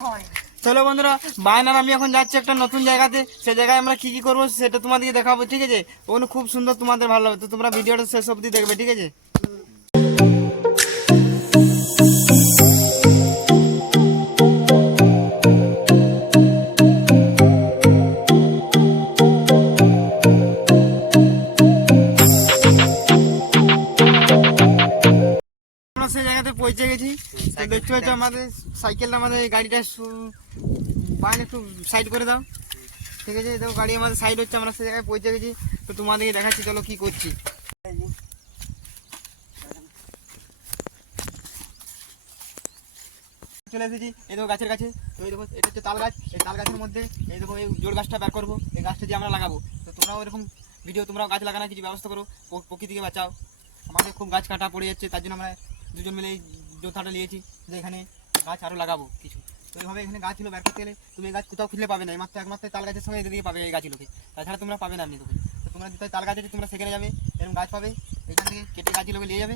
চলো বন্ধুরা, বায়নার আমি এখন যাচ্ছি একটা নতুন জায়গাতে। সেই জায়গায় আমরা কি কি করবো সেটা তোমাদেরকে দেখাবো, ঠিক আছে? ওখানে খুব সুন্দর, তোমাদের ভালো লাগবে, তো তোমরা ভিডিওটা শেষ অবধি দেখবে, ঠিক আছে? আমরা সেই জায়গাতে পৌঁছে গেছি। তো দেখতে পাচ্ছ আমাদের সাইকেলটা, আমাদের গাড়িটা বায়না একটু সাইড করে দাও, ঠিক আছে? দেখো গাড়ি আমাদের সাইড হচ্ছে, আমরা সেই জায়গায় পৌঁছে গেছি। তো তোমাদেরকে দেখাচ্ছি, চলো কি করছি। চলে এসেছি এই দেখো গাছের কাছে। তো এই দেখো এটা হচ্ছে তাল গাছ। এই তাল গাছের মধ্যে এই দেখো এই জোড় গাছটা বের করবো, এই গাছটা দিয়ে আমরা লাগাবো। তো তোমরাও এরকম ভিডিও, তোমরাও গাছ লাগানোর কিছু ব্যবস্থা করো, প্রকৃতিকে বাঁচাও। আমাদের খুব গাছ কাটা পড়ে যাচ্ছে, তার জন্য আমরা দুজন মিলে এই যোথাটা নিয়েছি যে এখানে গাছ আরও লাগাবো কিছু। তো এইভাবে এখানে গাছগুলো বের করতে গেলে তুমি এই গাছ কোথাও খুঁজলে পাবে না, একমাত্র তাল গাছের সঙ্গে এদিকে পাবে এই গাছগুলোকে, তাছাড়া তোমরা পাবে না এমনি। তো তোমরা যেটা তাল গাছ আছে তোমরা সেখানে যাবে, এরকম গাছ পাবে, এখান থেকে কেটে গাছগুলোকে নিয়ে যাবে।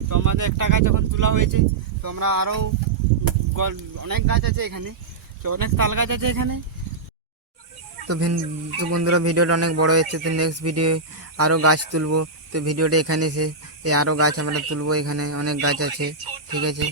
তো আমাদের একটা গাছ যখন তোলা হয়েছে, তো আমরা আরও অনেক গাছ আছে এখানে, তো অনেক তাল গাছ আছে এখানে। তো বন্ধুরা, ভিডিওটা অনেক বড় হচ্ছে, তো নেক্সট ভিডিও আরও গাছ তুলবো। তো ভিডিওটা এখানে আরও গাছ আমরা তুলবো, এখানে অনেক গাছ আছে, ঠিক আছে?